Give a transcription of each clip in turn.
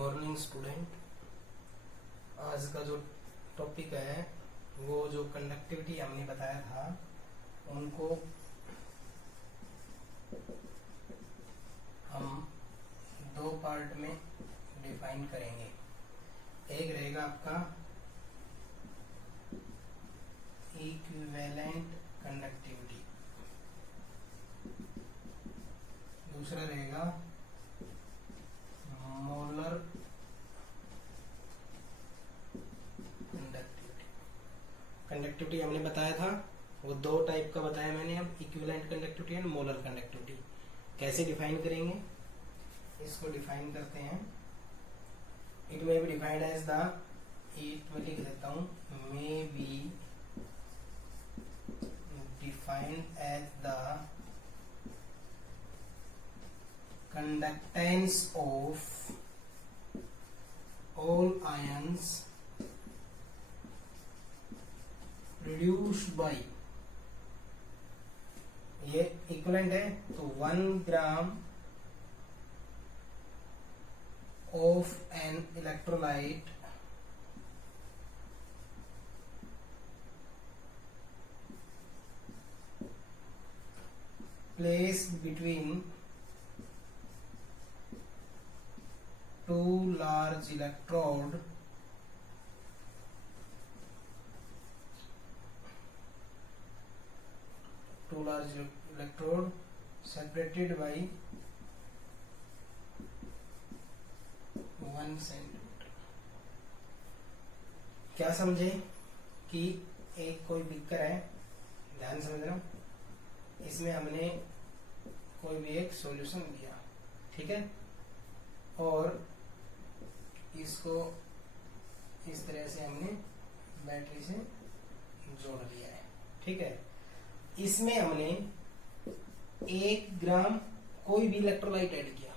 Morning student. आज का जो टॉपिक है वो जो कंडक्टिविटी हमने बताया था उनको हम दो पार्ट में डिफाइन करेंगे। एक रहेगा आपका इक्विवेलेंट कंडक्टिविटी, दूसरा रहेगा मोलर कंडक्टिविटी। हमने बताया था वो दो टाइप का बताया मैंने, अब equivalent conductivity and molar conductivity. कैसे डिफाइन करेंगे इसको डिफाइन करते हैं। It may be defined as the, it में लिख देता हूं, may be defined as the conductance of all ions produced by, ये इक्विवेलेंट है तो 1 gram of an electrolyte placed between two large electrode separated by 1 centimetre. क्या समझे कि एक कोई बीकर है, ध्यान समझना, इसमें हमने कोई भी एक सॉल्यूशन दिया, ठीक है, और इसको इस तरह से हमने बैटरी से जोड़ लिया है, ठीक है। इसमें हमने 1 ग्राम कोई भी इलेक्ट्रोलाइट ऐड किया।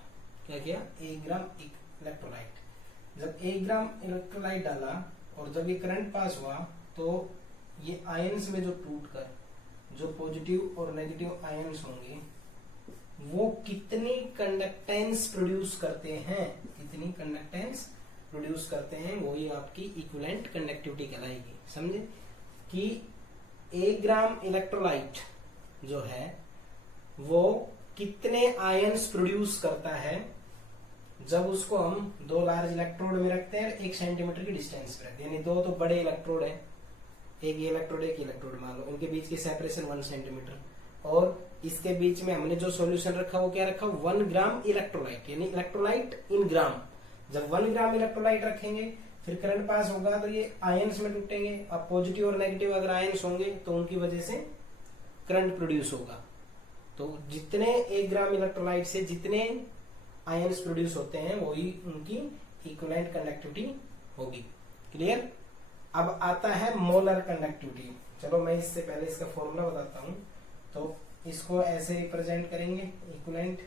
क्या किया? 1 ग्राम इलेक्ट्रोलाइट। जब 1 ग्राम इलेक्ट्रोलाइट डाला और जब ये करंट पास हुआ तो ये आयंस में जो टूटकर जो पॉजिटिव और नेगेटिव आयंस होंगे वो कितनी कंडक्टेंस प्रोड्यूस करते हैं, कितनी कंडक्टेंस प्रोड्यूस करते हैं, वो ही आपकी इक्विवेलेंट कंडक्टिविटी कहलाएगी। समझे कि 1 ग्राम इलेक्ट्रोलाइट जो है वो कितने आयंस प्रोड्यूस करता है जब उसको हम 2 लार्ज इलेक्ट्रोड में रखते हैं, 1 सेंटीमीटर की डिस्टेंस पे रखते हैं, यानी 2 तो बड़े इलेक्ट्रोड है, एक ये इलेक्ट्रोड एक इलेक्ट्रोड मान लो, इनके बीच की सेपरेशन 1 सेंटीमीटर, और इसके बीच में हमने जो सॉल्यूशन रखा वो क्या रखा? 1 ग्राम इलेक्ट्रोलाइट, यानी इलेक्ट्रोलाइट इन ग्राम। जब 1 ग्राम इलेक्ट्रोलाइट रखेंगे फिर करंट पास होगा तो ये आयंस में टूटेंगे। अब पॉजिटिव और नेगेटिव अगर आयंस होंगे तो उनकी वजह से करंट प्रोड्यूस होगा। तो जितने 1 ग्राम इलेक्ट्रोलाइट से जितने आयंस प्रोड्यूस होते हैं वही उनकी इक्विवेलेंट कंडक्टिविटी होगी। क्लियर? अब आता है मोलर कंडक्टिविटी। चलो मैं इससे पहले इसका फॉर्मूला बताता हूं। तो इसको ऐसे रिप्रेजेंट करेंगे, इक्विवेलेंट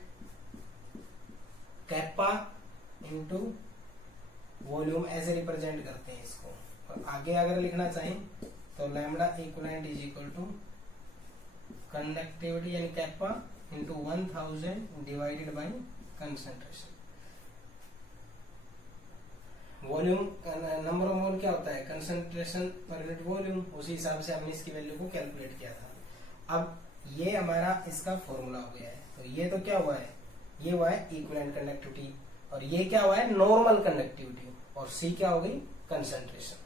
कैपा इनटू वॉल्यूम, ऐसे रिप्रेजेंट करते हैं इसको। और आगे अगर लिखना चाहें तो lambda equivalent is equal to conductivity यानी kappa into 1000 divided by concentration. Volume number of mole क्या होता है? Concentration per unit volume. उसी हिसाब से हमने इसकी वैल्यू को कैलकुलेट किया था। अब ये हमारा इसका फॉर्मूला हो गया है। तो ये तो क्या हुआ है? ये हुआ है इक्विवेलेंट कंडक्टिविटी, और ये क्या हुआ है? नॉर्मल कंडक्टिविटी, और सी क्या हो गई? कंसंट्रेशन।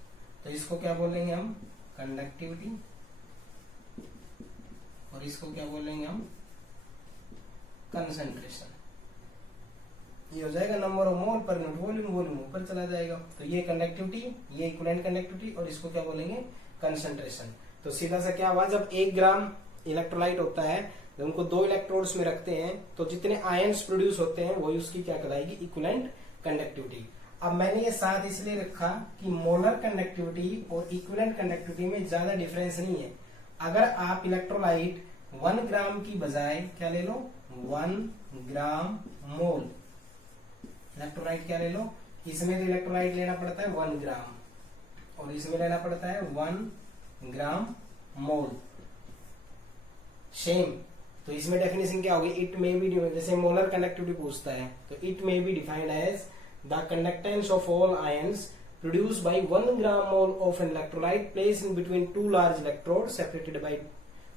तो इसको क्या बोलेंगे हम? कंडक्टिविटी, और इसको क्या बोलेंगे हम? कंसंट्रेशन। ये हो जाएगा number of mole per unit volume, volume ऊपर चला जाएगा। तो ये कंडक्टिविटी, ये इक्विवेलेंट कंडक्टिविटी, और इसको क्या बोलेंगे? कंसंट्रेशन। तो सीधा सा क्या हुआ? जब 1 ग्राम इलेक्ट्रोलाइट होता है, जब उनको 2 इलेक्ट्रोड्स में रखते हैं तो जितने आयंस प्रोड्यूस होते हैं वही उसकी क्या कहलाएगी? Equivalent conductivity. अब मैंने ये साथ इसलिए रखा कि मोलर कंडक्टिविटी और इक्विवेलेंट कंडक्टिविटी में ज्यादा डिफरेंस नहीं है। अगर आप इलेक्ट्रोलाइट 1 ग्राम की बजाय क्या ले लो? 1 ग्राम मोल इलेक्ट्रोलाइट क्या ले लो? इसमें तो इलेक्ट्रोलाइट लेना पड़ता है 1 ग्राम, और इसमें लेना पड़ता है 1 ग्राम मोल। सेम। तो इसमें डेफिनेशन क्या होगी? इट मे बी, जैसे मोलर कंडक्टिविटी पूछता है तो it may be defined as the conductance of all ions produced by 1 gram mole of an electrolyte placed in between two large electrodes separated by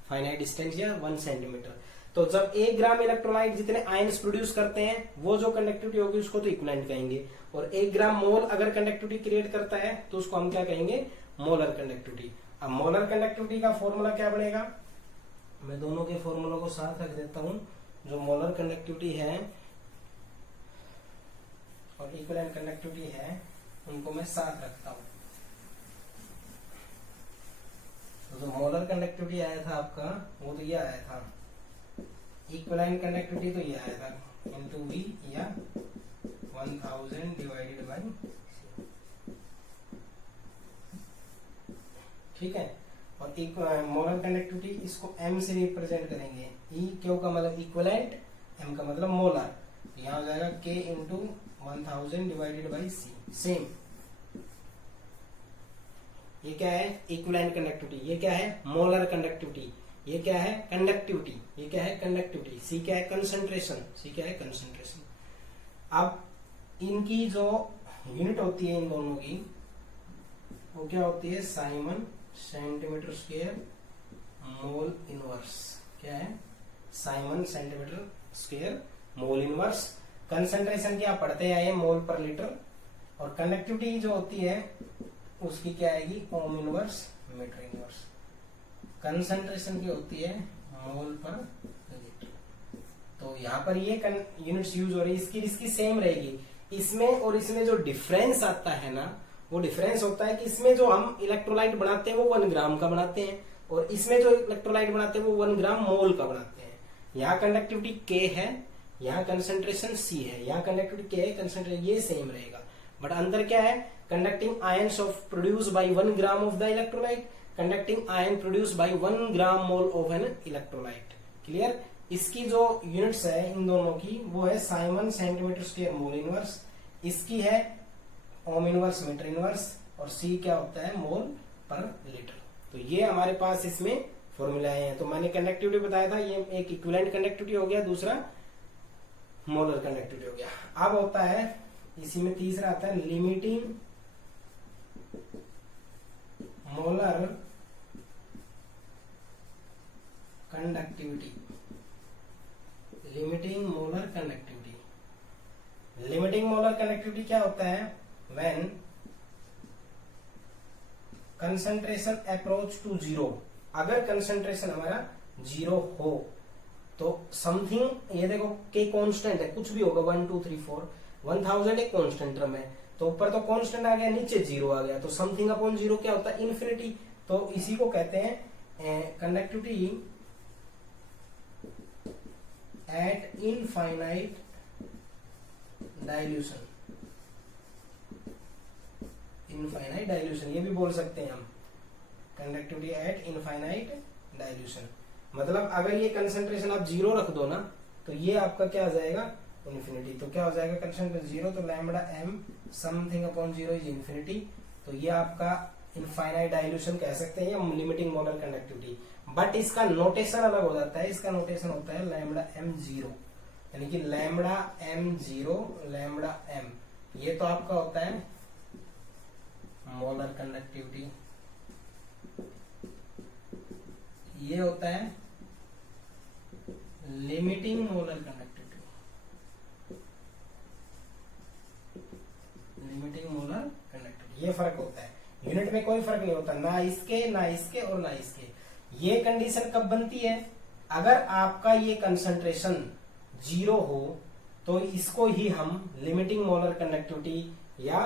finite distance या 1 centimetre. तो जब 1 ग्राम electrolyte जितने ions produce करते हैं वो जो conductivity होगी उसको तो इक्विवेलेंट कहेंगे, और 1 ग्राम मोल अगर कंडक्टिविटी क्रिएट करता है तो उसको हम क्या कहेंगे, मोलर कंडक्टिविटी। अब मोलर कंडक्टिविटी का फॉर्मूला क्या बनेगा, मैं दोनों के फॉर्मूलों को साथ रख देता हूं। जो मोलर कंडक्टिविटी है और इक्विवेलेंट कंडक्टिविटी है उनको मैं साथ रखता हूं। तो जो मोलर कंडक्टिविटी आया था आपका वो तो ये आया था, इक्विवेलेंट कंडक्टिविटी तो ये आया था इनटू वी या 1000 डिवाइडेड बाय, ठीक है। और एक मोलर कंडक्टिविटी इसको m से रिप्रेजेंट करेंगे, ई क्यू का मतलब इक्विवेलेंट, m का मतलब मोलर, यहाँ हो जाएगा k into 1000 divided by C. Same ये क्या है, इक्विवेलेंट कंडक्टिविटी, ये क्या है मोलर कंडक्टिविटी, ये क्या है कंडक्टिविटी, ये क्या है कंडक्टिविटी, सी क्या है कंसंट्रेशन, सी क्या है कंसंट्रेशन। अब इनकी जो यूनिट होती है इन दोनों की वो क्या होती है, Simon centimetre square mole inverse, क्या है Simon centimetre square mole inverse. Concentration की आप पढ़ते आए मोल पर लीटर, और कंडक्टिविटी जो होती है उसकी क्या आएगी, ohm inverse metre inverse. Concentration की होती है मोल पर लीटर। तो यहाँ पर ये यूनिट्स यूज हो रही है, इसकी सेम रहेगी। इसमें और इसमें जो डिफरेंस आता है ना, वो डिफरेंस होता है कि इसमें जो हम इलेक्ट्रोलाइट बनाते हैं वो 1 ग्राम का बनाते हैं, और इसमें जो इलेक्ट्रोलाइट बनाते हैं वो 1 ग्राम मोल का बनाते हैं। यहाँ कंडक्टिविटी K है, यहाँ कंसंट्रेशन C है, यहाँ कंडक्टिविटी K है, कंसंट्रेशन ये सेम रहेगा, बट अंदर क्या है, conducting ions of produce by 1 gram of the electrolyte, conducting ion produce by 1 gram mole of an electrolyte. Clear. इसकी जो यूनिट्स है इन दोनों की वो है Simon centimetre square mole inverse, इसकी है ओम इनवर्स मीटर इनवर्स, और C क्या होता है मोल पर लीटर। तो ये हमारे पास इसमें फॉर्मूला हैं। तो मैंने कंडक्टिविटी बताया था, ये एक इक्विवेलेंट कंडक्टिविटी हो गया, दूसरा मोलर कंडक्टिविटी हो गया। अब होता है इसी में तीसरा आता है limiting molar conductivity. Limiting molar conductivity, limiting molar conductivity क्या होता है, when concentration approach to zero. अगर कंसंट्रेशन हमारा जीरो हो तो समथिंग, ये देखो के कांस्टेंट है, कुछ भी होगा 1 2 3 4 1000 एक कांस्टेंट टर्म है, तो ऊपर तो कांस्टेंट आ गया, नीचे जीरो आ गया, तो समथिंग अपॉन जीरो क्या होता है, इन्फिनिटी। तो इसी को कहते हैं conductivity eight infinite dilution. Infinite dilution ये भी बोल सकते हैं हम, कंडक्टिविटी एट इनफाइनाइट डाइल्यूशन। मतलब अगर ये कंसंट्रेशन आप जीरो रख दो ना तो ये आपका क्या आ जाएगा, इन्फिनिटी। तो क्या हो जाएगा कंसंट्रेशन जीरो, तो lambda m something upon zero is infinity. तो ये आपका इनफाइनाइट डाइल्यूशन कह सकते हैं, या लिमिटिंग मोलर कंडक्टिविटी। बट इसका नोटेशन अलग हो जाता है, इसका नोटेशन होता है लैम्बडा m जीरो, यानी कि lambda m zero lambda m, ये तो आपका होता है मोलर कंडक्टिविटी, ये होता है limiting molar conductivity. Limiting molar conductivity, ये फर्क होता है, यूनिट में कोई फर्क नहीं होता, ना इसके और ना इसके। ये कंडीशन कब बनती है, अगर आपका ये कंसंट्रेशन जीरो हो तो इसको ही हम लिमिटिंग मोलर कंडक्टिविटी या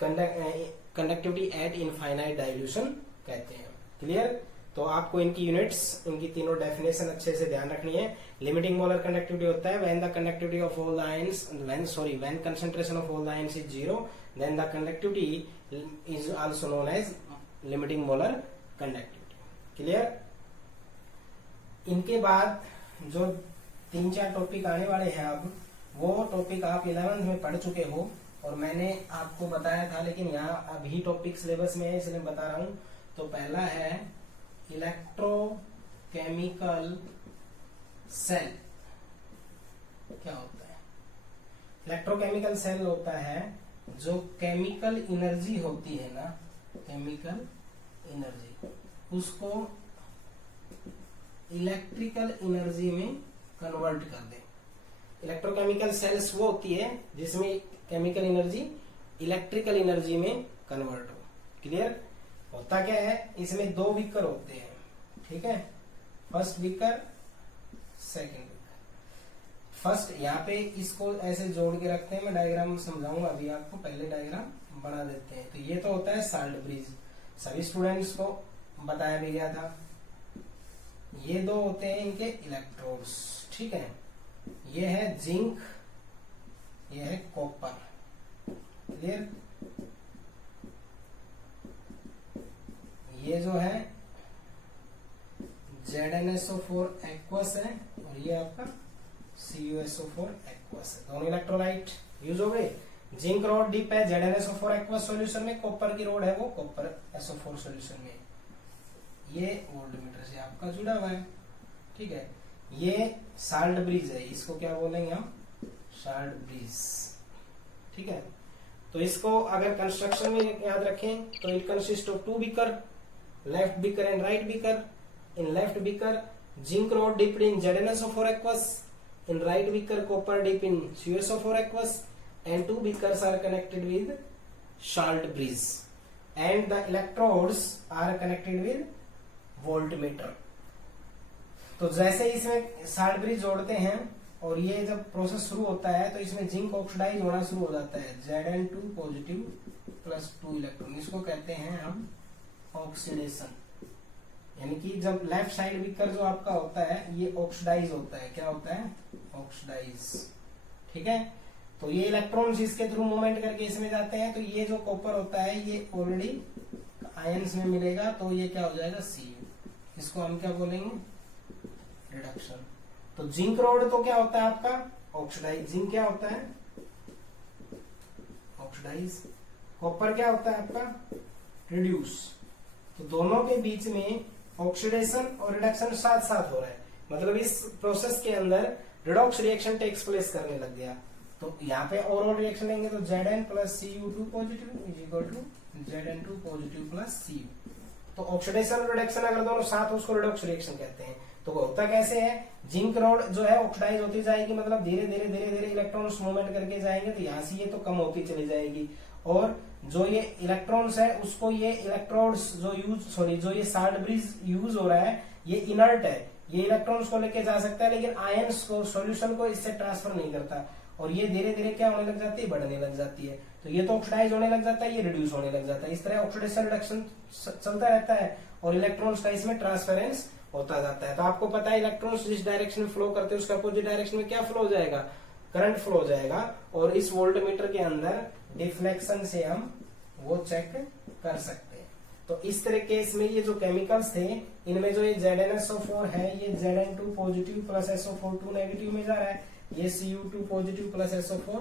कंडक्टिविटी एट इनफाइनाइट डाइल्यूशन कहते हैं। क्लियर। तो आपको इनकी यूनिट्स, इनकी तीनों डेफिनेशन अच्छे से ध्यान रखनी है। लिमिटिंग मोलर कंडक्टिविटी होता है when the conductivity of all the ions when concentration of all the ions is zero, then the conductivity is also known as limiting molar conductivity. Clear. इनके बाद जो 3-4 टॉपिक आने वाले हैं, अब वो टॉपिक आप 11th में पढ़ चुके हो और मैंने आपको बताया था, लेकिन यहाँ अभी टॉपिक सिलेबस में है इसलिए बता रहा हूं। तो पहला है इलेक्ट्रोकेमिकल सेल, क्या होता है इलेक्ट्रोकेमिकल सेल होता है जो केमिकल एनर्जी होती है ना, केमिकल एनर्जी, उसको इलेक्ट्रिकल एनर्जी में कन्वर्ट कर दे। इलेक्ट्रोकेमिकल सेल्स वो होती है जिसमें केमिकल एनर्जी इलेक्ट्रिकल एनर्जी में कन्वर्ट हो। क्लियर? होता क्या है, इसमें दो बीकर होते हैं, ठीक है, first beaker, second beaker. First यहाँ पे इसको ऐसे जोड़ के रखते हैं, मैं डायग्राम समझाऊंगा अभी आपको, पहले डायग्राम बना देते हैं। तो ये तो होता है साल्ट ब्रिज, सभी स्टूडेंट्स को बताया भी गया था। ये दो होते हैं इनके इलेक्ट्रोड्स, ठीक है, ये है जिंक, ये है कॉपर। क्लियर? ये जो है ZnSO4 एक्वस है और ये आपका CuSO4 एक्वस है। दोनों इलेक्ट्रोलाइट यूज हो गए। जिंक रॉड डिप है ZnSO4 एक्वस सॉल्यूशन में, कॉपर की रोड है वो कॉपर SO4 सॉल्यूशन में। ये वोल्टमीटर से आपका जुड़ा हुआ है, ठीक है। ये साल्ट ब्रिज है, इसको क्या बोलेंगे हम, साल्ट ब्रिज, ठीक है। तो इसको अगर कंस्ट्रक्शन में याद रखें तो it consist of two beaker, left beaker and right beaker. In left beaker zinc rod dipped in ZnSO4 aqueous, in right beaker copper dip in CuSO4 aqueous, and two beakers are connected with salt bridge and the electrodes are connected with voltmeter। तो जैसे इसमें salt bridge जोड़ते हैं और ये जब process शुरू होता है तो इसमें जिंक ऑक्सीडाइज होना शुरू हो जाता है, Zn2 पॉजिटिव प्लस 2 इलेक्ट्रॉन, इसको कहते हैं हम ऑक्सीडेशन। यानी कि जब लेफ्ट साइड बीकर जो आपका होता है ये ऑक्सीडाइज होता है, क्या होता है, ऑक्सीडाइज, ठीक है। तो ये इलेक्ट्रॉन्स इसके थ्रू मूवमेंट करके इसमें जाते हैं, तो ये जो कॉपर होता है ये ऑलरेडी आयंस में मिलेगा, तो ये क्या हो जाएगा, Cu। इसको हम क्या बोलेंगे, रिडक्शन। तो जिंक रॉड तो क्या होता है आपका, ऑक्सीडाइज, जिंक क्या होता है, ऑक्सीडाइज। कॉपर क्या होता है आपका, रिड्यूस। तो दोनों के बीच में ऑक्सीडेशन और रिडक्शन साथ साथ हो रहा है, मतलब इस प्रोसेस के अंदर रिडॉक्स रिएक्शन टेक्स प्लेस करने लग गया। तो यहाँ पे ओवरऑल रिएक्शन लेंगे तो Zn plus Cu2 positive is equal to Zn2 positive plus Cu। तो ऑक्सीडेशन और रिडक्शन अगर दोनों साथ हो उसको रिडॉक्स रिएक्शन कहते हैं। तो होता कैसे है, जिंक रॉड जो है ऑक्सीडाइज होती जाएगी, मतलब धीरे धीरे धीरे धीरे इलेक्ट्रॉन्स मूवमेंट करके जाएंगे, तो यहाँ से ये तो कम होती चली जाएगी। और जो ये इलेक्ट्रॉन्स है उसको ये इलेक्ट्रोड्स जो ये साल्ट ब्रिज यूज हो रहा है ये इनर्ट है, ये इलेक्ट्रॉन्स को लेके जा सकता है लेकिन आयंस को, सॉल्यूशन को इससे ट्रांसफर नहीं करता, और ये धीरे धीरे क्या होने लग जाती है, बढ़ने लग जाती है। तो ये तो ऑक्सीडाइज होने लग जाता है, ये रिड्यूस होने लग जाता है। इस तरह ऑक्सीडेशन रिडक्शन चलता रहता है और इलेक्ट्रॉन्स का इसमें ट्रांसफरेंस होता जाता है। तो आपको पता है इलेक्ट्रॉन्स जिस डायरेक्शन में फ्लो करते हैं उसका अपोजिट डायरेक्शन में क्या फ्लो हो जाएगा, करंट फ्लो हो जाएगा। और इस वोल्टमीटर के अंदर डिफ्लेक्शन से हम वो चेक कर सकते हैं। तो इस तरह के इसमें ये जो केमिकल्स थे इनमें जो ये ZnSO4 है ये Zn2 positive plus SO4 2 negative में जा रहा है, ये Cu2 positive plus SO4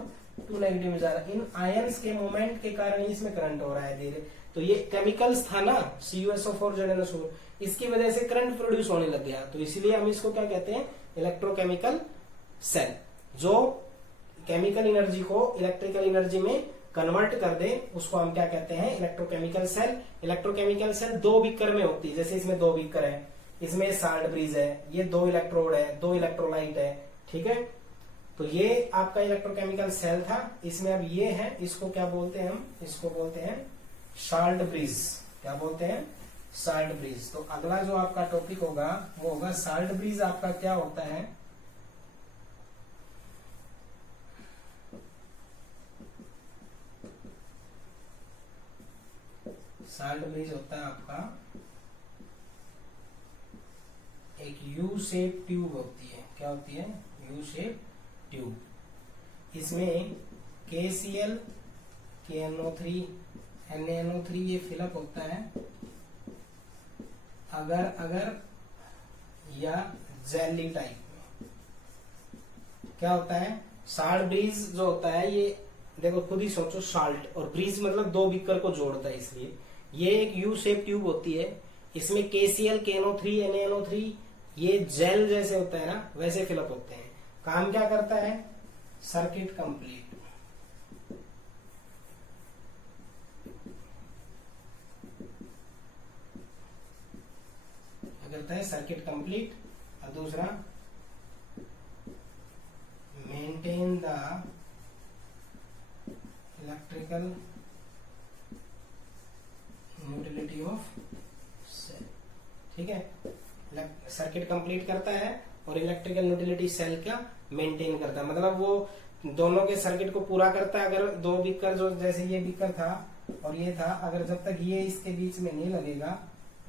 2 negative में जा रहा है। इन आयंस के मूवमेंट के कारण इसमें करंट हो रहा है धीरे। तो ये केमिकल्स था ना CuSO4 ZnSO4, इसकी वजह से करंट प्रोड्यूस होने लग गया। तो इसीलिए हम इसको क्या कहते हैं, इलेक्ट्रोकेमिकल सेल, जो केमिकल एनर्जी को इलेक्ट्रिकल एनर्जी में कन्वर्ट कर दे, उसको हम क्या कहते हैं, इलेक्ट्रोकेमिकल सेल। इलेक्ट्रोकेमिकल सेल दो बीकर में होती है, जैसे इसमें दो बीकर है, इसमें साल्ट ब्रिज है, ये दो इलेक्ट्रोड है, दो इलेक्ट्रोलाइट है, ठीक है। तो ये आपका इलेक्ट्रोकेमिकल सेल था। इसमें अब ये है, इसको क्या बोलते हैं हम, इसको बोलते हैं साल्ट ब्रिज। क्या बोलते हैं, साल्ट ब्रिज। तो अगला जो आपका टॉपिक होगा वो होगा साल्ट ब्रिज। आपका क्या होता है, साल्ट ब्रिज होता है आपका एक यू शेप ट्यूब होती है। क्या होती है, यू शेप ट्यूब। इसमें KCl, KNO3, NaNO3 ये फिलअप होता है अगर या जेली टाइप में। क्या होता है, साल्ट ब्रिज जो होता है ये देखो खुद ही सोचो, साल्ट और ब्रिज मतलब दो बीकर को जोड़ता है, इसलिए ये एक यू शेप ट्यूब होती है। इसमें KCl, KNO3, NaNO3 ये जेल जैसे होता है ना, वैसे फिलअप होते हैं। काम क्या करता है, सर्किट कंप्लीट। करता है सर्किट कंप्लीट। और दूसरा maintain the electrical neutrality of cell. ठीक है, सर्किट कंप्लीट करता है और इलेक्ट्रिकल न्यूट्रलिटी सेल का मेंटेन करता है, मतलब वो दोनों के सर्किट को पूरा करता है। अगर दो बीकर, जो जैसे ये बीकर था और ये था, अगर जब तक ये इसके बीच में नहीं लगेगा,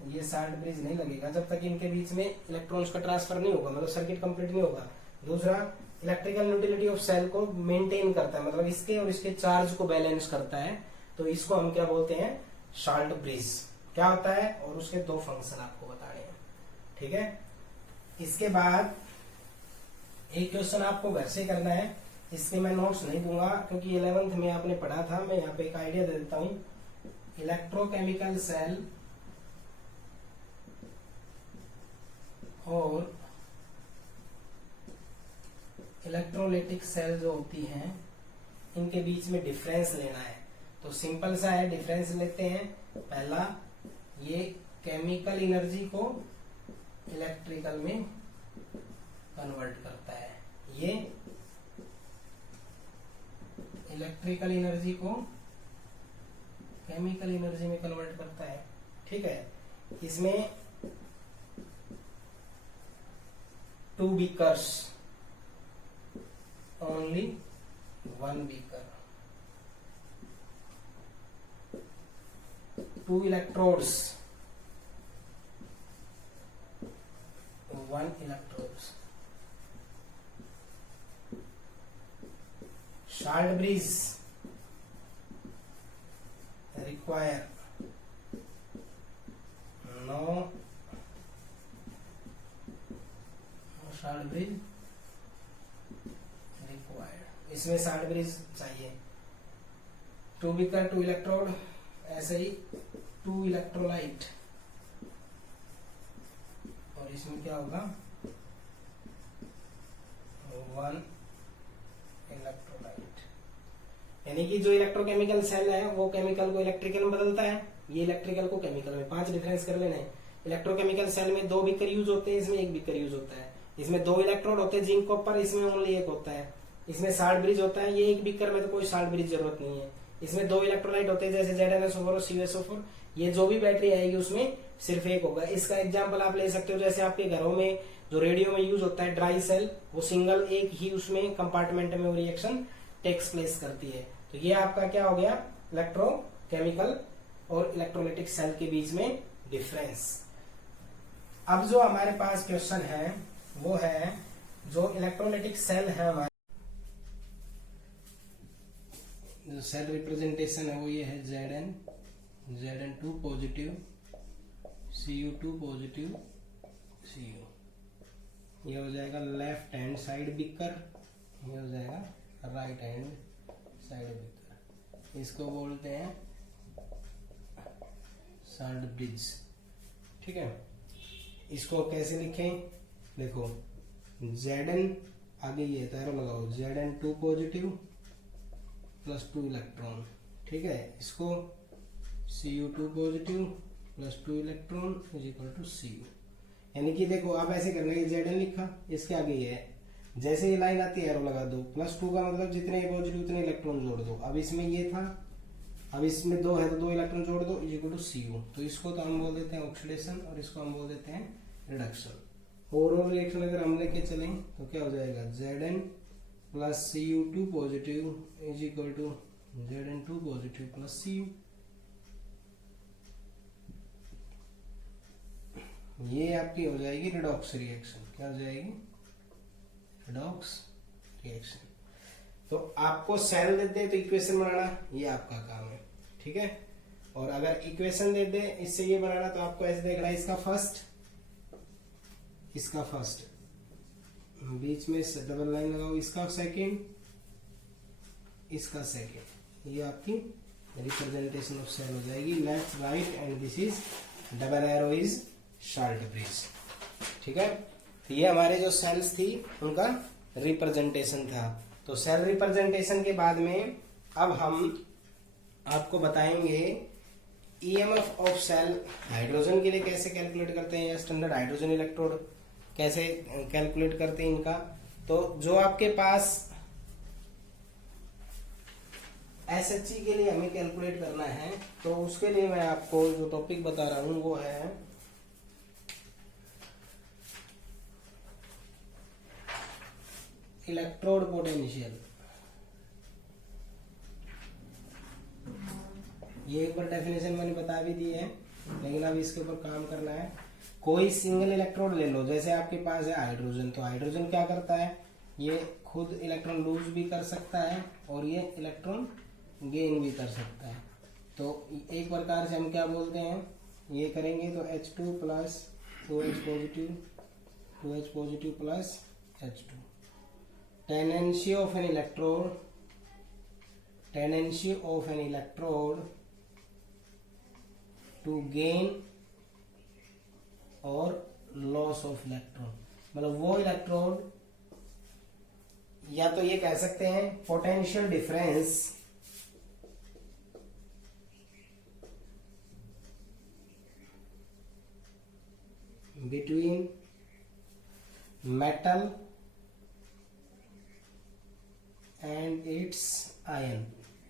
ये साल्ट ब्रिज नहीं लगेगा, जब तक इनके बीच में इलेक्ट्रॉन्स का ट्रांसफर नहीं होगा, मतलब सर्किट कंप्लीट नहीं होगा। दूसरा इलेक्ट्रिकल न्यूट्रलिटी ऑफ सेल को मेंटेन करता है, मतलब इसके और इसके चार्ज को बैलेंस करता है। तो इसको हम क्या बोलते हैं, साल्ट ब्रिज। क्या होता है, और उसके दो फंक्शन आपको बताने हैं। ठीक है, इसके बाद एक क्वेश्चन आपको घर से करना है, इसके मैं नोट्स नहीं दूंगा क्योंकि 11th में आपने पढ़ा था। मैं यहाँ पे एक आइडिया दे देता हूँ। इलेक्ट्रोकेमिकल सेल और इलेक्ट्रोलाइटिक सेल जो होती हैं, इनके बीच में डिफरेंस लेना है। तो सिंपल सा है, डिफरेंस लेते हैं। पहला, ये केमिकल एनर्जी को इलेक्ट्रिकल में कन्वर्ट करता है, ये इलेक्ट्रिकल एनर्जी को केमिकल एनर्जी में कन्वर्ट करता है। ठीक है, इसमें 2 beakers, only 1 beaker, 2 electrodes, 1 electrodes. Salt bridge require no salt bridge required. इसमें साल्ट ब्रिज चाहिए। 2 बीकर, 2 इलेक्ट्रोड, ऐसे ही 2 इलेक्ट्रोलाइट, और इसमें क्या होगा, 1 इलेक्ट्रोलाइट। यानी कि जो इलेक्ट्रोकेमिकल सेल है वो केमिकल को इलेक्ट्रिकल में बदलता है, ये इलेक्ट्रिकल को केमिकल में। 5 डिफरेंस कर लेना है। इलेक्ट्रोकेमिकल सेल में 2 बीकर यूज होते हैं, इसमें 1 बीकर यूज होता है। इसमें 2 इलेक्ट्रोड होते हैं जिंक कॉपर, इसमें ओनली 1 होता है। इसमें साल्ट ब्रिज होता है, ये 1 बीकर में तो कोई साल्ट ब्रिज जरूरत नहीं है। इसमें 2 इलेक्ट्रोलाइट होते हैं, जैसे ZnSO4 और CuSO4, ये जो भी बैटरी आएगी उसमें सिर्फ 1 होगा। इसका एग्जाम्पल आप ले सकते हो, जैसे आपके घरों में जो रेडियो में यूज होता है ड्राई सेल, वो सिंगल एक ही उसमें कंपार्टमेंट में वो रिएक्शन टेक्स प्लेस करती है। तो ये आपका क्या हो गया, इलेक्ट्रोकेमिकल और इलेक्ट्रोलाइटिक सेल के बीच में डिफरेंस। अब जो हमारे पास क्वेश्चन है वो है, जो इलेक्ट्रोलाइटिक सेल है हमारे, जो सेल रिप्रेजेंटेशन है वो ये है Zn2 positive, Cu2 positive, Cu। ये हो जाएगा लेफ्ट हैंड साइड बीकर, ये हो जाएगा राइट हैंड साइड बीकर। इसको बोलते हैं साल्ट ब्रिज। ठीक है, इसको कैसे लिखें, देखो Zn, आगे ये एरो लगाओ, Zn2 पॉजिटिव प्लस 2 इलेक्ट्रॉन। ठीक है, इसको Cu2 positive plus 2 electron is equal to Cu। यानी कि देखो आप ऐसे करना, ये Zn लिखा, इसके आगे ये है, जैसे ये लाइन आती है एरो लगा दो, +2 का मतलब जितने पॉजिटिव उतने इलेक्ट्रॉन जोड़ दो। अब इसमें ये था, अब इसमें 2 है तो 2 इलेक्ट्रॉन जोड़ दो, इज इक्वल टू Cu। तो इसको तो हम बोल देते हैं ऑक्सीडेशन और इसको हम बोल देते हैं रिडक्शन। ओवरऑल रिएक्शन अगर हम लेके चलें तो क्या हो जाएगा, Zn plus Cu2 positive is equal to Zn2 positive plus Cu। ये आपकी हो जाएगी रिडॉक्स रिएक्शन। क्या हो जाएगी, रिडॉक्स रिएक्शन। तो आपको सेल दे दे तो इक्वेशन बनाना ये आपका काम है। ठीक है, और अगर इक्वेशन दे दे इससे ये बनाना, तो आपको ऐसे देखना, इसका फर्स्ट, इसका फर्स्ट, बीच में डबल लाइन लगाओ, इसका सेकंड, इसका सेकंड, ये आपकी रिप्रेजेंटेशन ऑफ सेल हो जाएगी, left right, and this is double arrow is salt bridge. ठीक है, तो ये हमारे जो सेल्स थी उनका रिप्रेजेंटेशन था। तो सेल रिप्रेजेंटेशन के बाद में अब हम आपको बताएंगे ईएमएफ ऑफ सेल हाइड्रोजन के लिए कैसे कैलकुलेट करते हैं, या स्टैंडर्ड हाइड्रोजन इलेक्ट्रोड कैसे कैलकुलेट करते हैं इनका। तो जो आपके पास SHE के लिए हमें कैलकुलेट करना है, तो उसके लिए मैं आपको जो टॉपिक बता रहा हूं वो है इलेक्ट्रोड पोटेंशियल। ये एक बार डेफिनेशन मैंने बता भी दी है, लेकिन अब इसके ऊपर काम करना है। कोई सिंगल इलेक्ट्रोड ले लो, जैसे आपके पास है हाइड्रोजन, तो हाइड्रोजन क्या करता है, ये खुद इलेक्ट्रॉन लूज भी कर सकता है और ये इलेक्ट्रॉन गेन भी कर सकता है। तो एक प्रकार से हम क्या बोलते हैं, ये करेंगे तो H2 plus 2H positive, 2H positive plus H2। Tendency of an electrode, tendency of an electrode to gain और लॉस ऑफ इलेक्ट्रॉन, मतलब वो इलेक्ट्रोड, या तो ये कह सकते हैं potential difference between metal and its ion,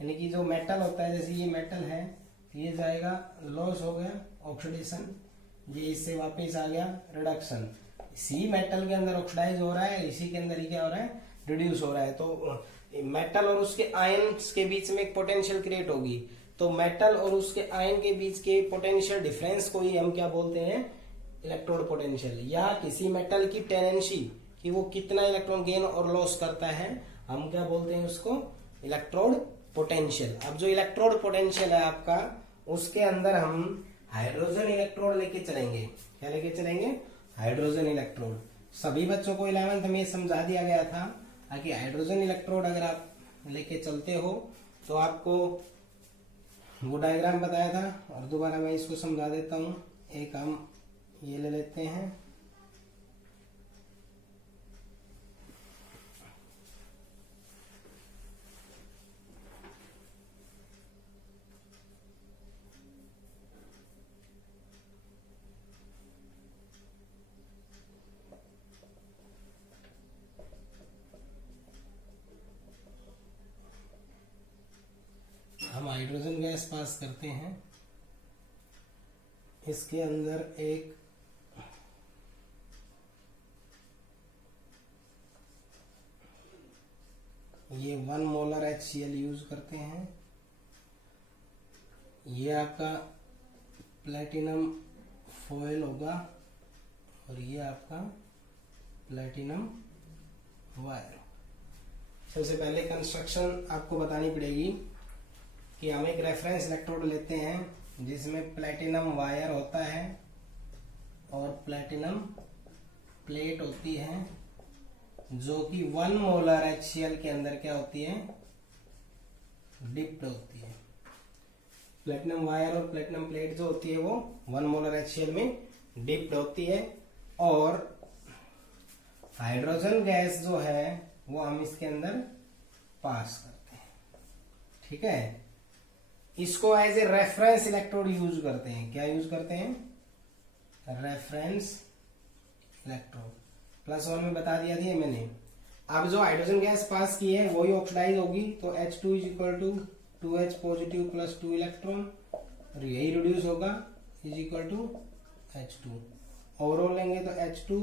यानी कि जो मेटल होता है, जैसे ये मेटल है, ये जाएगा लॉस हो गया ऑक्सीडेशन, ये इससे वापस आ गया रिडक्शन। इसी मेटल के अंदर ऑक्सीडाइज हो रहा है, इसी के अंदर ही क्या हो रहा है, रिड्यूस हो रहा है। तो मेटल और उसके आयन्स के बीच में एक पोटेंशियल क्रिएट होगी, तो मेटल और उसके आयन के बीच के पोटेंशियल डिफरेंस को ही हम क्या बोलते हैं, इलेक्ट्रोड पोटेंशियल। या किसी मेटल की टेंडेंसी कि वो कितना इलेक्ट्रॉन गेन और लॉस करता है, हम क्या बोलते हैं उसको, इलेक्ट्रोड पोटेंशियल। अब जो इलेक्ट्रोड पोटेंशियल है आपका, उसके अंदर हम हाइड्रोजन इलेक्ट्रोड लेके चलेंगे। क्या लेके चलेंगे, हाइड्रोजन इलेक्ट्रोड। सभी बच्चों को 11th में समझा दिया गया था कि हाइड्रोजन इलेक्ट्रोड अगर आप लेके चलते हो तो आपको वो डायग्राम बताया था, और दोबारा मैं इसको समझा देता हूँ। एक हम ये ले लेते हैं, हम हाइड्रोजन गैस पास करते हैं, इसके अंदर एक ये 1 मोलर HCl यूज करते हैं। ये आपका प्लेटिनम फॉयल होगा और ये आपका प्लेटिनम वायर। सबसे पहले कंस्ट्रक्शन आपको बतानी पड़ेगी कि हम एक रेफरेंस इलेक्ट्रोड लेते हैं जिसमें प्लेटिनम वायर होता है और प्लेटिनम प्लेट होती है, जो कि 1 मोलर HCl के अंदर क्या होती है, डिप्ड होती है। प्लेटिनम वायर और प्लेटिनम प्लेट जो होती है वो 1 मोलर HCl में डिप्ड होती है। और हाइड्रोजन गैस जो है वो हम इसके अंदर पास करते हैं, ठीक है। इसको as a reference electrode use करते हैं। क्या यूज करते हैं, रेफरेंस इलेक्ट्रोड। +1 में बता दिया था मैंने। अब जो हाइड्रोजन गैस पास की है वही ऑक्सीडाइज होगी, तो H2 = 2H positive plus 2 electron, और यही रिड्यूस होगा = H2। ओवरऑल लेंगे तो H2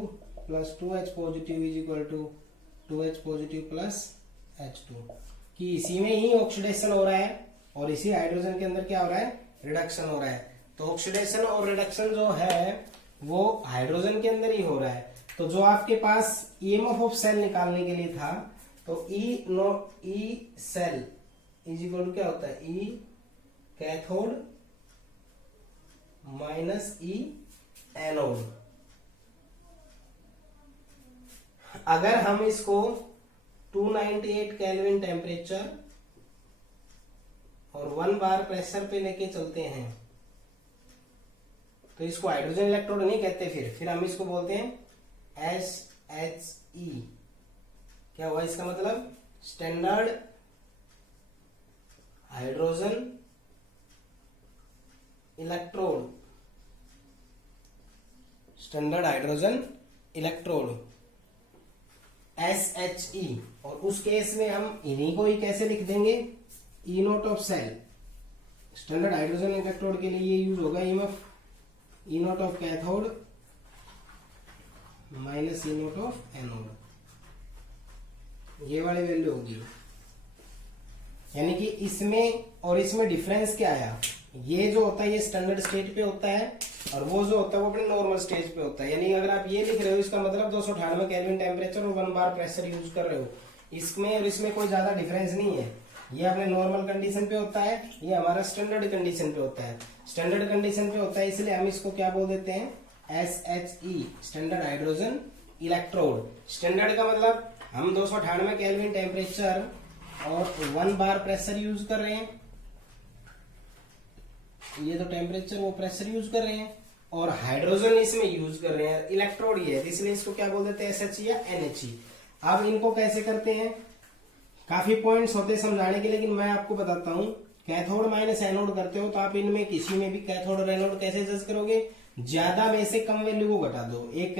plus 2H positive = 2H positive plus H2, कि इसी में ही ऑक्सीडेशन हो रहा है और इसी हाइड्रोजन के अंदर क्या हो रहा है, रिडक्शन हो रहा है। तो ऑक्सीडेशन और रिडक्शन जो है वो हाइड्रोजन के अंदर ही हो रहा है। तो जो आपके पास ईएमएफ ऑफ सेल निकालने के लिए था, तो ई सेल = क्या होता है, ई कैथोड माइनस ई एनोड। अगर हम इसको 298 केल्विन टेम्परेचर और 1 बार प्रेशर पे लेके चलते हैं तो इसको हाइड्रोजन इलेक्ट्रोड नहीं कहते, फिर हम इसको बोलते हैं SHE। क्या हुआ इसका मतलब, standard hydrogen electrode, standard hydrogen electrode SHE। और उस केस में हम इन्हीं को ही कैसे लिख देंगे, E naught of cell. Standard hydrogen electrode के लिए ये यूज होगा E naught of cathode minus E naught of anode, ये वाली वैल्यू होगी। यानी कि इसमें और इसमें डिफरेंस क्या आया, ये जो होता है ये स्टैंडर्ड स्टेट पे होता है और वो जो होता है वो अपने नॉर्मल स्टेज पे होता है। यानी अगर आप ये लिख रहे हो इसका मतलब 298 केल्विन टेम्परेचर और 1 बार प्रेशर यूज कर रहे हो, इसमें और इसमें कोई ज्यादा डिफरेंस नहीं है। ये अपने नॉर्मल कंडीशन पे होता है, ये हमारा स्टैंडर्ड कंडीशन पे होता है। स्टैंडर्ड कंडीशन पे होता है इसलिए हम इसको क्या बोल देते हैं, SHE, standard hydrogen electrode. Standard का मतलब हम 298 केल्विन टेम्परेचर और 1 बार प्रेशर यूज कर रहे हैं, ये तो टेम्परेचर वो प्रेशर यूज कर रहे हैं, और हाइड्रोजन इसमें यूज कर रहे हैं, इलेक्ट्रोड ये है, इसलिए इसको क्या बोल देते हैं, SHE या NHE। अब इनको कैसे करते हैं, काफी पॉइंट्स होते हैं समझाने के, लेकिन मैं आपको बताता हूँ। कैथोड माइनस एनोड करते हो तो आप इनमें किसी में भी कैथोड और एनोड कैसे जज करोगे, ज्यादा में से कम वैल्यू को घटा दो। एक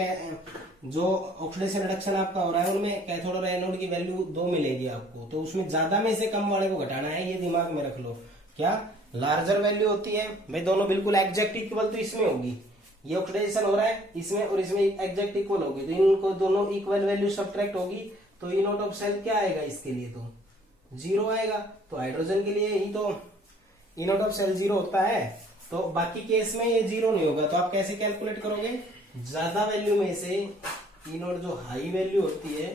जो ऑक्सीडेशन रिडक्शन आपका हो रहा है उनमें कैथोड और एनोड की वैल्यू 2 मिलेगी आपको, तो उसमें ज्यादा में से कम वाले को घटाना है, ये दिमाग में रख लो। क्या लार्जर वैल्यू होती है भाई, दोनों बिल्कुल एग्जैक्ट इक्वल तो इसमें होगी, ये ऑक्सीडेशन हो रहा है इसमें और इसमें एग्जैक्ट इक्वल होगी, तो इनको दोनों इक्वल वैल्यू सब्ट्रैक्ट होगी, तो ई नोट ऑफ सेल क्या आएगा, इसके लिए तो 0 आएगा। तो हाइड्रोजन के लिए ही तो ई नोट ऑफ सेल 0 होता है, तो बाकी केस में ये 0 नहीं होगा। तो आप कैसे कैलकुलेट करोगे, ज्यादा वैल्यू में से ई नोट जो हाई वैल्यू होती है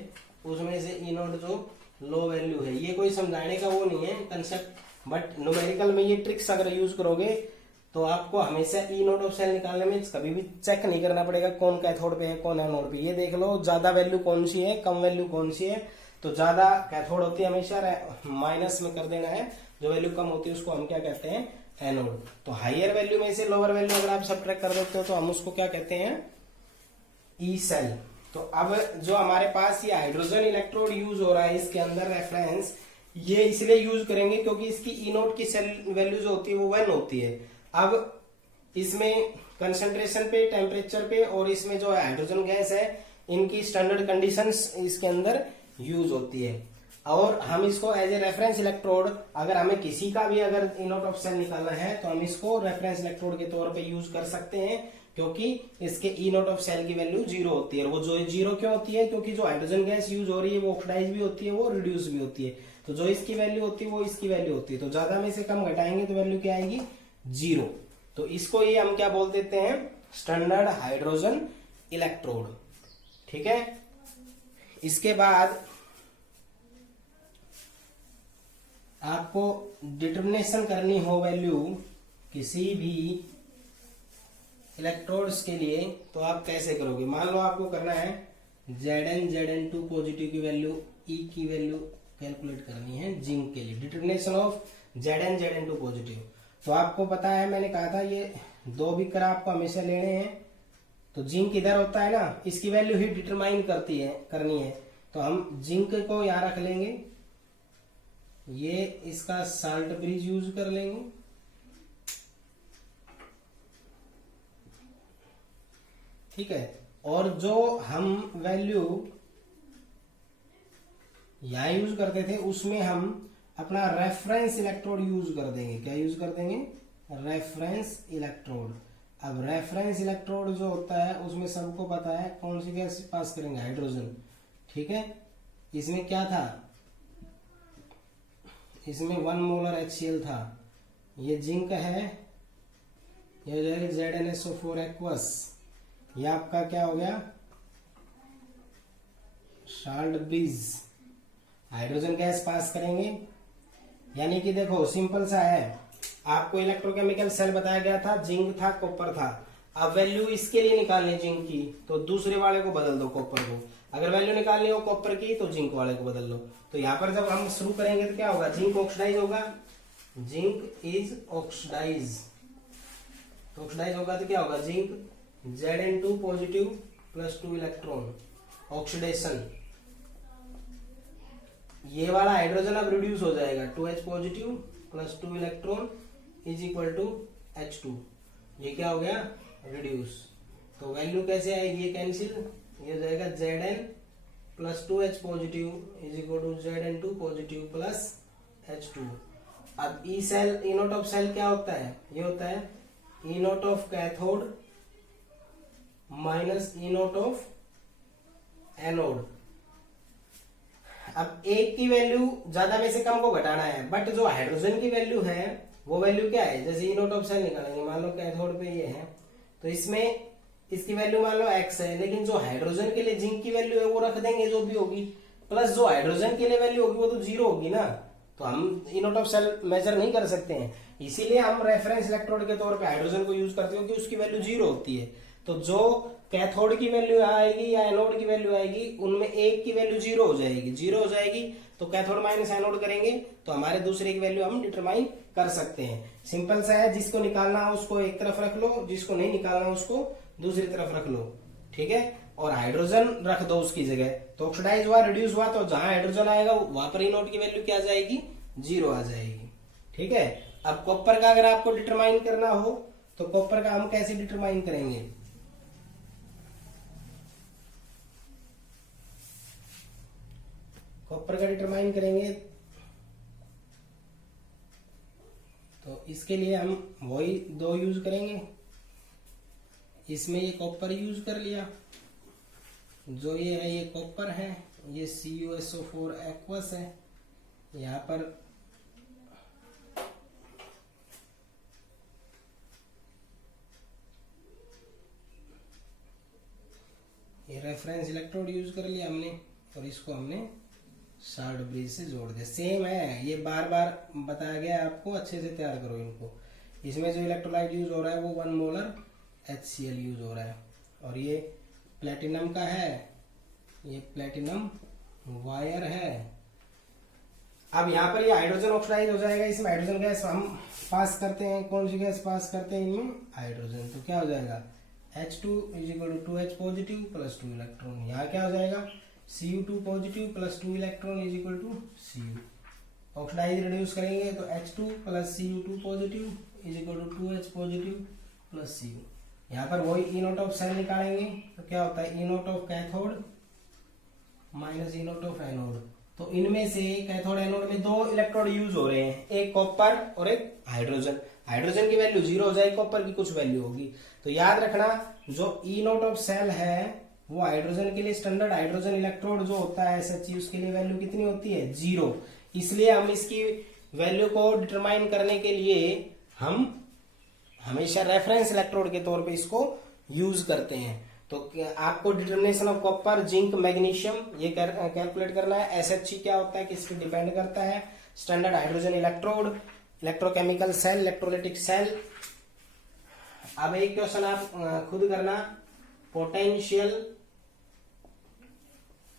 उसमें से ई नोट जो लो वैल्यू है। ये कोई समझाने का वो नहीं है कंसेप्ट, बट न्यूमेरिकल में ये ट्रिक्स अगर यूज करोगे तो आपको हमेशा ई नोट ऑफ सेल निकालने में कभी भी चेक नहीं करना पड़ेगा कौन कैथोड पे है कौन एनोड पे। ये देख लो ज्यादा वैल्यू कौन सी है, कम वैल्यू कौन सी है, तो ज्यादा कैथोड होती है, हमेशा माइनस में कर देना है, जो वैल्यू कम होती है उसको हम क्या कहते हैं, एनोड। तो हाइयर वैल्यू में से लोअर वैल्यू अगर आप सब्ट्रैक्ट कर देते हो तो हम उसको क्या कहते हैं, ई सेल। तो अब जो हमारे पास ये हाइड्रोजन इलेक्ट्रोड यूज हो रहा है इसके अंदर रेफरेंस, ये इसलिए यूज करेंगे क्योंकि इसकी ई नोट की सेल वैल्यू जो होती है वो 1 होती है। अब इसमें कंसंट्रेशन पे, टेम्परेचर पे और इसमें जो हाइड्रोजन गैस है इनकी स्टैंडर्ड कंडीशंस इसके अंदर यूज होती है, और हम इसको एज ए रेफरेंस इलेक्ट्रोड, अगर हमें किसी का भी अगर ई नोट ऑफ सेल निकालना है तो हम इसको रेफरेंस इलेक्ट्रोड के तौर पे यूज कर सकते हैं, क्योंकि इसके ई नोट ऑफ सेल की वैल्यू 0 होती है। और वो जो 0 क्यों होती है, क्योंकि जो हाइड्रोजन गैस यूज हो रही है वो ऑक्सीडाइज भी होती है, वो रिड्यूस भी होती है, तो जो इसकी वैल्यू होती है वो इसकी वैल्यू होती है, तो ज्यादा में से कम घटाएंगे तो वैल्यू क्या आएगी, 0। तो इसको ये हम क्या बोल देते हैं, स्टैंडर्ड हाइड्रोजन इलेक्ट्रोड। ठीक है, इसके बाद आपको डिटर्मिनेशन करनी हो वैल्यू किसी भी इलेक्ट्रोड्स के लिए, तो आप कैसे करोगे। मान लो आपको करना है Zn Zn2 पॉजिटिव की वैल्यू, E की वैल्यू कैलकुलेट करनी है जिंक के लिए, determination of Zn Zn2 positive. तो आपको पता है मैंने कहा था ये 2 बीकर आपको हमेशा लेने हैं, तो जिंक इधर होता है ना, इसकी वैल्यू ही डिटरमाइन करनी है, तो हम जिंक को यहाँ रख लेंगे, ये इसका साल्ट ब्रिज यूज कर लेंगे, ठीक है। और जो हम वैल्यू यहां यूज करते थे उसमें हम अपना रेफरेंस इलेक्ट्रोड यूज कर देंगे। क्या यूज कर देंगे, रेफरेंस इलेक्ट्रोड। अब रेफरेंस इलेक्ट्रोड जो होता है उसमें सबको पता है कौन सी गैस पास करेंगे, हाइड्रोजन। ठीक है, इसमें क्या था, इसमें 1 मोलर HCl था, ये जिंक है, ये हो जाएगा ZnSO4 एक्वस, ये आपका क्या हो गया, salt bridge. Hydrogen gas pass करेंगे, यानी कि देखो सिंपल सा है, आपको इलेक्ट्रोकेमिकल सेल बताया गया था, जिंक था, कॉपर था। अब वैल्यू इसके लिए निकालनी है जिंक की, तो दूसरे वाले को बदल दो, कॉपर को। अगर वैल्यू निकालनी हो कॉपर की तो जिंक वाले को बदल लो। तो यहाँ पर जब हम शुरू करेंगे तो क्या होगा, जिंक ऑक्सीडाइज होगा, जिंक इज ऑक्सीडाइज, तो ऑक्सीडाइज होगा तो क्या होगा, zinc Zn2 positive +2 electron oxidation, ये वाला हाइड्रोजन अब रिड्यूस हो जाएगा, 2H positive plus 2 electron is equal to H2। ये क्या हो गया, रिड्यूस। तो वैल्यू कैसे आएगी, ये कैंसिल, ये हो जाएगा Zn plus 2H positive is equal to Zn2 positive plus H2। अब E cell, E naught of cell क्या होता है, ये होता है E naught of cathode minus E naught of anode. अब एक की वैल्यू ज्यादा में से कम को घटाना है, बट जो हाइड्रोजन की वैल्यू है वो वैल्यू क्या है, जैसे ई नोट ऑफ सेल निकालेंगे, मान लो कैथोड पे ये है, तो इसमें इसकी वैल्यू मान लो x है, लेकिन जो हाइड्रोजन के लिए जिंक की वैल्यू है वो रख देंगे जो भी होगी, प्लस जो हाइड्रोजन के लिए वैल्यू होगी वो तो 0 होगी ना, तो हम ई नोट ऑफ सेल मेजर नहीं कर सकते हैं, इसीलिए हम रेफरेंस इलेक्ट्रोड के तौर पे हाइड्रोजन को यूज करते हैं, क्योंकि उसकी वैल्यू 0 होती है। तो जो कैथोड की वैल्यू आएगी या एनोड की वैल्यू आएगी, उनमें एक की वैल्यू 0 हो जाएगी, 0 हो जाएगी तो कैथोड माइनस एनोड करेंगे तो हमारे दूसरे की वैल्यू हम डिटरमाइन कर सकते हैं। सिंपल सा है, जिसको निकालना हो उसको एक तरफ रख लो, जिसको नहीं निकालना उसको दूसरी तरफ रख लो, ठीक है, और हाइड्रोजन रख दो उसकी जगह, तो ऑक्सीडाइज हुआ, रिड्यूस हुआ, तो जहां हाइड्रोजन आएगा वहां पर ई नोट की वैल्यू क्या आ जाएगी, 0 आ जाएगी, ठीक है। अब कॉपर का अगर आपको डिटरमाइन करना हो तो कॉपर का हम कैसे डिटरमाइन करेंगे, कॉपर का डिटरमाइन करेंगे तो इसके लिए हम वही 2 यूज करेंगे। इसमें ये कॉपर यूज कर लिया, जो ये है ये कॉपर है, ये CuSO4 एक्वस है, यहाँ पर ये रेफरेंस इलेक्ट्रोड यूज कर लिया हमने, और इसको हमने शार्ट ब्रिज से जोड़ दिया। सेम है, ये बार बार बताया गया है आपको, अच्छे से तैयार करो इनको। इसमें जो इलेक्ट्रोलाइट यूज हो रहा है वो 1 मोलर HCl यूज हो रहा है, और ये प्लेटिनम का है, ये प्लेटिनम वायर है। अब यहाँ पर ये हाइड्रोजन ऑक्साइड हो जाएगा, इसमें हाइड्रोजन गैस हम पास करते हैं, कौन सी गैस पास करते हैं इनमें, हाइड्रोजन, तो क्या हो जाएगा H2 is equal to 2H positive plus 2 electron, यहाँ क्या हो जाएगा Cu2 positive plus 2 electron is equal to Cu। Oxide reduce करेंगे तो H2 plus Cu2 positive is equal to 2H positive plus Cu। यहाँ पर वही ई नोट ऑफ सेल निकालेंगे तो क्या होता है, E naught of cathode minus E naught of anode. तो इनमें से कैथोड एनोड में 2 इलेक्ट्रोड यूज हो रहे हैं, एक कॉपर और एक हाइड्रोजन। हाइड्रोजन की वैल्यू 0 हो जाएगी, कॉपर की कुछ वैल्यू होगी। तो याद रखना, जो ई नोट ऑफ सेल है वो हाइड्रोजन के लिए स्टैंडर्ड हाइड्रोजन इलेक्ट्रोड जो होता है SHE, उसके लिए वैल्यू कितनी होती है, 0। इसलिए हम इसकी वैल्यू को डिटरमाइन करने के लिए हम हमेशा रेफरेंस इलेक्ट्रोड के तौर पे इसको यूज करते हैं। तो आपको determination of copper, zinc, magnesium ये कैलकुलेट करना है। SHE क्या होता है, किस पे डिपेंड करता है, standard hydrogen electrode, electrochemical cell, electrolytic cell. अब एक क्वेश्चन आप खुद करना, पोटेंशियल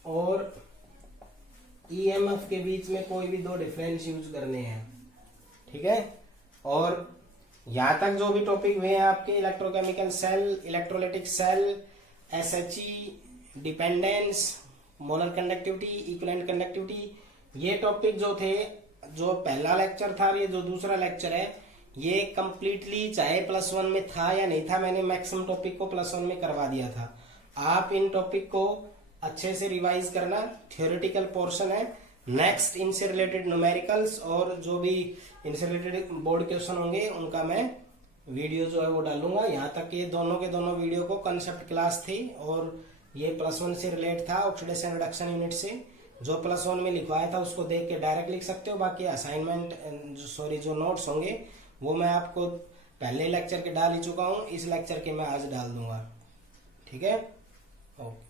और EMF के बीच में कोई भी 2 डिफरेंस यूज करने हैं, ठीक है। और यहां तक जो भी टॉपिक हुए हैं आपके, electrochemical cell, electrolytic cell, SHE, dependence, molar conductivity, equivalent conductivity, ये टॉपिक जो थे, जो पहला लेक्चर था, ये जो दूसरा लेक्चर है, ये कंप्लीटली चाहे +1 में था या नहीं था, मैंने मैक्सिमम टॉपिक को +1 में करवा दिया था। आप इन टॉपिक को अच्छे से रिवाइज करना, थियोरेटिकल पोर्शन है। नेक्स्ट इनसे रिलेटेड न्यूमेरिकल्स और जो भी इनसे रिलेटेड बोर्ड क्वेश्चन होंगे उनका मैं वीडियो जो है वो डालूंगा। यहाँ तक ये दोनों के दोनों वीडियो को कंसेप्ट क्लास थी, और ये +1 से रिलेट था, ऑक्सीडेशन रिडक्शन यूनिट से। जो +1 में लिखवाया था उसको देख के डायरेक्ट लिख सकते हो, बाकी असाइनमेंट जो नोट्स होंगे वो मैं आपको पहले लेक्चर के डाल ही चुका हूँ, इस लेक्चर के मैं आज डाल दूंगा, ठीक है। ओके।